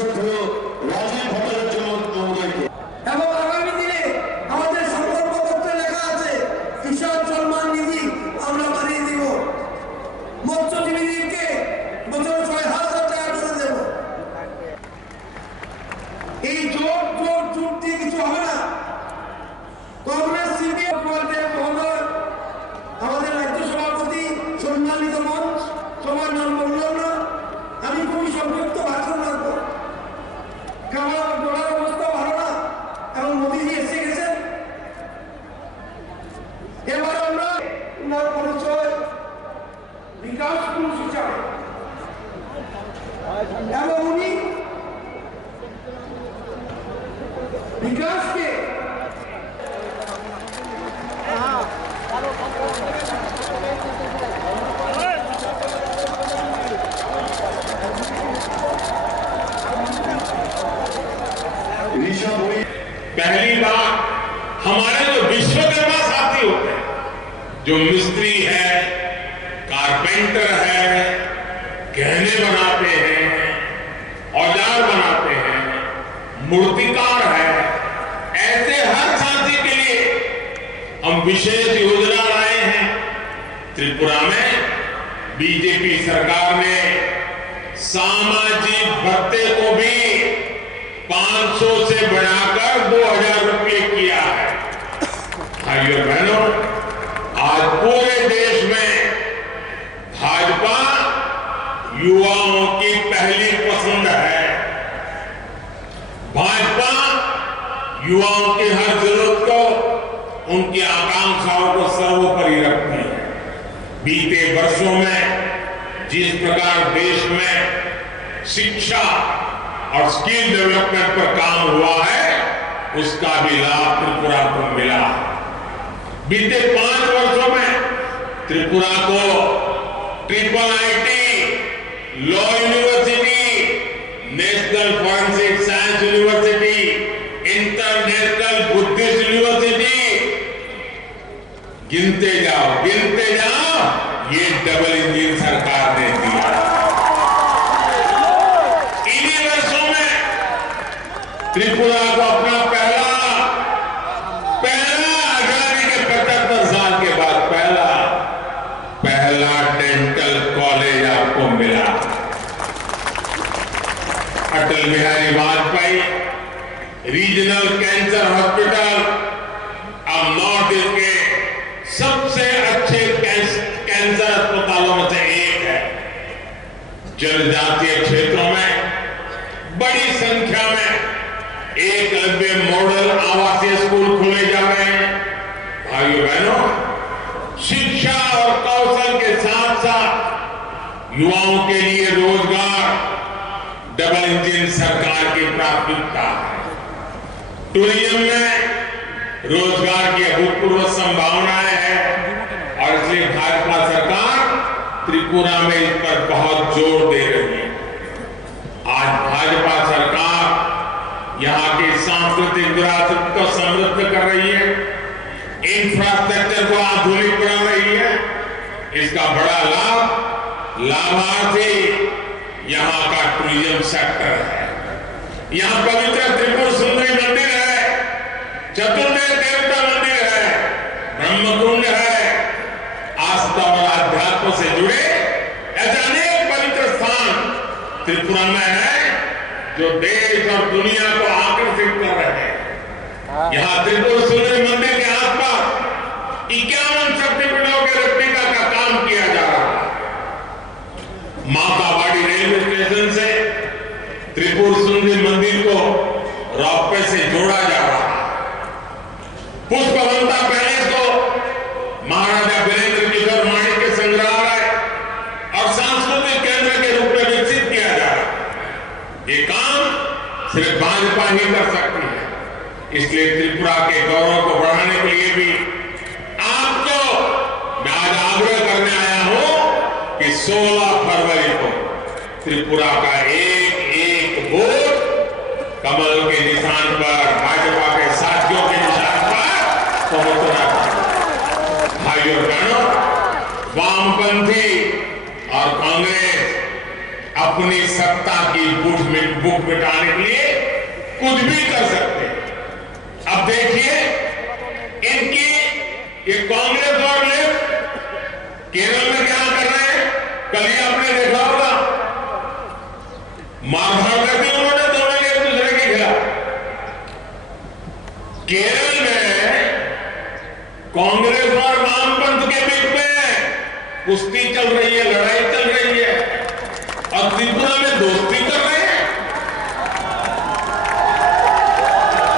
শ্রদ্ধেয় রাজীব ভট্টাচার্য মহোদয়কে। এবং আগামী দিনে আমাদের সংকল্পপত্রে লেখা আছে কিষাণ সম্মান নিধি আমরা বাড়িয়ে দিব, মৎস্যজীবীদেরকে বছরে ৬,০০০ টাকা করে দেব। এই জোট দিয়ে কিছু হবে না। কংগ্রেস সিপিএম মহোদয়, আমাদের রাজ্য সভাপতি, সম্মানিত মঞ্চ, সবার নাম বললাম না, আমি খুবই সংক্ষিপ্ত ভাষণ রাখবো। খাবার অবস্থা ভালো না এবং মোদীজি এসে গেছেন। এবার আমরা ওনার পরিচয় বিকাশ পুরুষ হিসাবে, এবং উনি বিকাশকে पहली बात, हमारे जो विश्वकर्मा साथी होते हैं, जो मिस्त्री है, कारपेंटर है, गहने बनाते हैं, औजार बनाते हैं, मूर्तिकार है, ऐसे हर साथी के लिए हम विशेष योजना लाए हैं। त्रिपुरा में बीजेपी सरकार ने सामाजिक भत्ते को भी 500 से बढ़ाकर 2,000 रुपये किया है। भाइयों बहनों, आज पूरे देश में भाजपा युवाओं की पहली पसंद है। भाजपा युवाओं की हर जरूरत को, उनकी आकांक्षाओं को सर्वोपरि रखती है। बीते वर्षों में जिस प्रकार देश में शिक्षा और स्किल डेवलपमेंट पर काम हुआ है, उसका भी लाभ त्रिपुरा को मिला। बीते 5 वर्षों में त्रिपुरा को IIT, law university, national forensic science university, international Buddhist university, गिनते जाओ, ये डबल इंजन सरकार ने दिया। त्रिपुरा को अपना पहला आजादी के 75 साल के बाद पहला डेंटल कॉलेज आपको मिला। Atal Bihari Vajpayee regional cancer hospital अब नॉर्थ ईस्ट के सबसे अच्छे कैंसर अस्पतालों में से एक है। जनजातीय क्षेत्रों में बड़ी संख्या में एकलव्य मॉडल आवासीय स्कूल खोले जा रहे हैं। भाइयों बहनों, शिक्षा और कौशल के साथ साथ युवाओं के लिए रोजगार डबल इंजन सरकार की प्राथमिकता है। टूरिज्म में रोजगार की अभूतपूर्व संभावनाएं हैं और इसलिए भाजपा सरकार त्रिपुरा में इस पर बहुत जोर दे रही है। आज भाजपा सरकार यहां की सांस्कृतिक विरासत को समृद्ध कर रही है, इंफ्रास्ट्रक्चर को आधुनिक बना रही है। इसका बड़ा लाभार्थी यहां का टूरिज्म सेक्टर है। यहां पवित्र त्रिपुर सुंदरी मंदिर है, चतुर्वेद देवता मंदिर है, ब्रह्मकुंड है। आस्था और अध्यात्म से जुड़े ऐसे अनेक पवित्र स्थान त्रिपुरा में है जो देश और दुनिया को आकर्षित कर रहे हैं। यहाँ त्रिपुर सुंदरी मंदिर के आसपास 51 शक्तिपीठों के रेप्लिका का काम किया जा रहा है। मातावाड़ी रेलवे स्टेशन से त्रिपुर सुंदरी मंदिर को रॉपवे से जोड़ा जा रहा है। पुष्पवंता पैलेस को महाराजा वीरेंद्र किशोर माणिक्य संग्रहालय और सांस्कृतिक केंद्र के रूप में विकसित किया जा रहा है। ये काम सिर्फ भाजपा ही कर सकती है। इसलिए त्रिपुरा के गौरव को बढ़ाने के लिए भी आपको मैं आज आग्रह करने आया हूं कि 16 फरवरी को त्रिपुरा का एक वोट कमल के निशान पर, भाजपा के साथियों के निशान पर पहुंचना चाहिए। भाइयों बहनों, वामपंथी और कांग्रेस अपनी सत्ता की भूख मिटाने के लिए कुछ भी कर सकते हैं। अब देखिए इनकी ये कांग्रेस और लेफ्ट केरल में क्या कर रहे हैं, कल ही आपने देखा होगा, मारधाड़ कर दी उन्होंने दोनों ने एक दूसरे के खिलाफ। केरल में कांग्रेस और वामपंथ के बीच में कुश्ती चल रही है, लड़ाई चल रही है, और त्रिपुरा में दोस्ती कर रहे हैं।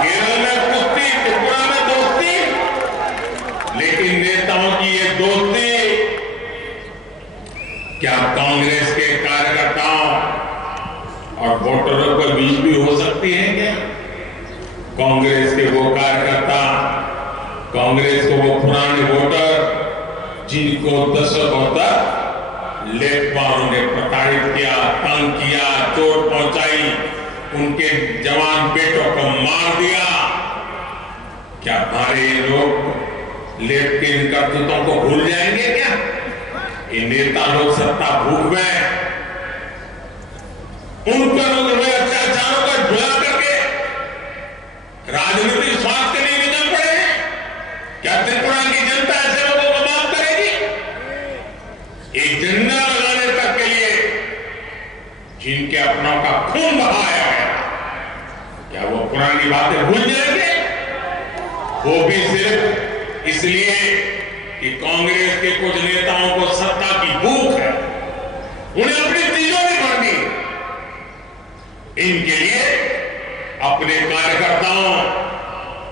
केरल में कुश्ती, त्रिपुरा में दोस्ती, लेकिन नेताओं की ये दोस्ती क्या कांग्रेस के कार्यकर्ताओं और वोटरों के बीच भी हो सकती है क्या? कांग्रेस के वो कार्यकर्ता, कांग्रेस को वो पुराने वोटर जिनको दशकों तक लेफ्ट वालों ने प्रताड़ित किया, तंग किया, चोट पहुंचाई, उनके जवान बेटों को मार दिया, क्या हमारे लोग लेफ्ट के इन करतूतों को भूल जाएंगे क्या? ये नेता लोग सत्ता भूख में उन पर हुए अत्याचारों का जुड़ा करके राजनीतिक स्वार्थ के लिए निकल पड़े हैं। क्या त्रिपुरा की जनता ऐसे लोगों को माफ करेगी? एक झंडा लगाने तक के लिए जिनके अपनों का खून बहाया है, क्या वो पुरानी बातें भूल जाएंगे? वो भी सिर्फ इसलिए कि कांग्रेस के कुछ नेताओं को सत्ता की भूख है, उन्हें अपनी तिजोरी भरनी। इनके लिए अपने कार्यकर्ताओं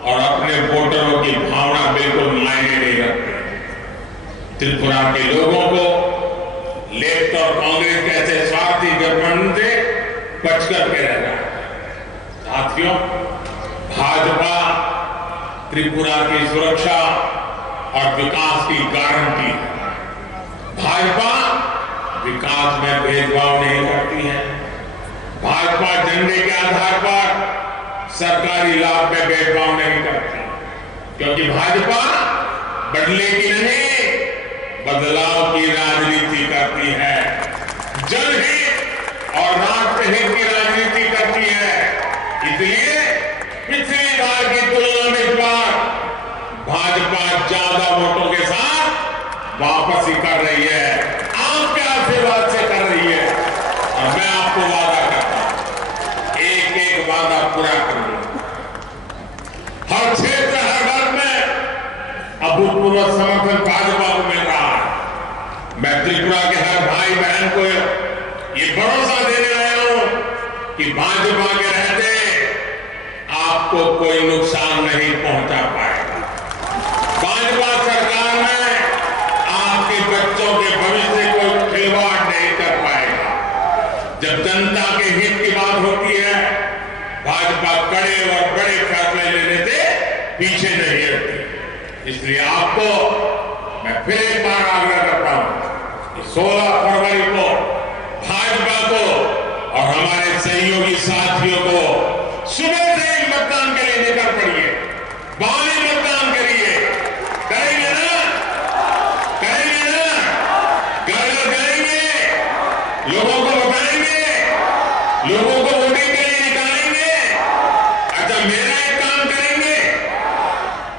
और अपने वोटरों की भावना बिल्कुल मायने नहीं रखते। त्रिपुरा के लोगों को लेफ्ट और कांग्रेस के ऐसे स्वार्थी गठबंधन से बच करके रहना। साथियों, भाजपा त्रिपुरा की सुरक्षा और विकास की गारंटी है। भाजपा विकास में भेदभाव नहीं करती है। भाजपा झंडे के आधार पर सरकारी लाभ में भेदभाव नहीं करती, क्योंकि भाजपा बदले की नहीं, बदलाव की राजनीति करती है, जनहित और राष्ट्रहित की राजनीति करती है। इसलिए पिछली बार की तुलना में इस बार भाजपा ज्यादा वोटों के साथ वापसी कर रही है, आपके आशीर्वाद से कर रही है, और मैं आपको वादा करता हूं, एक एक वादा पूरा करूंगा। हर क्षेत्र, हर वर्ग में अभूतपूर्व समर्थन भाजपा को मिल रहा है। मैं त्रिपुरा के हर भाई बहन को ये भरोसा देने आया हूं कि भाजपा के रहते आपको कोई नुकसान नहीं पहुंचा पाएगा। भाजपा सरकार में आपके बच्चों के भविष्य को खिलवाड़ नहीं कर पाएगा। जब जनता के हित की बात होती है, भाजपा कड़े और बड़े फैसले लेने से पीछे नहीं हटती। इसलिए आपको मैं फिर एक बार आग्रह करता हूं कि 16 फरवरी को भाजपा को और हमारे सहयोगी साथियों को सुबह से ही मतदान के लिए निकल पड़िए, भारी मतदान करिए। करेंगे ना? करेंगे ना? घर घर जाएंगे, लोगों को बताएंगे, लोगों को वोटिंग के लिए निकालेंगे। अच्छा, मेरा एक काम करेंगे,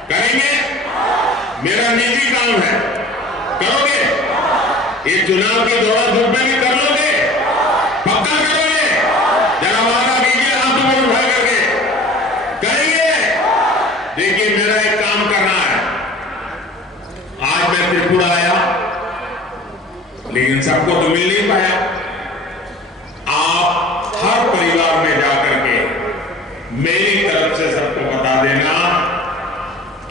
करेंगे, मेरा निजी काम है, करोगे? ये चुनाव की दौड़ा धूप में भी कर लोगे? पक्का करोगे? जरा वादा कीजिए, हाथ ऊपर उठा करके। करेंगे? देखिए, मेरा एक काम करना है। आज मैं त्रिपुरा आया, लेकिन सबको तो मिल नहीं पाया। आप हर परिवार में जाकर के मेरी तरफ से सबको बता देना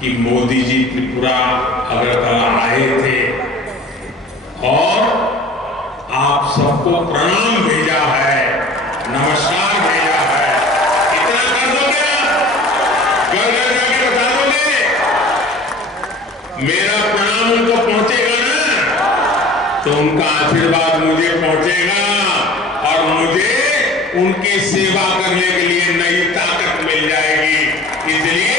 कि मोदी जी त्रिपुरा अगरतला आए थे और आप सबको प्रणाम भेजा है, नमस्कार भेजा है। इतना कर दोगे आप? घर घर जाके बता दोगे? मेरा प्रणाम उनको पहुंचेगा ना, तो उनका आशीर्वाद मुझे पहुंचेगा और मुझे उनकी सेवा करने के लिए नई ताकत मिल जाएगी। इसलिए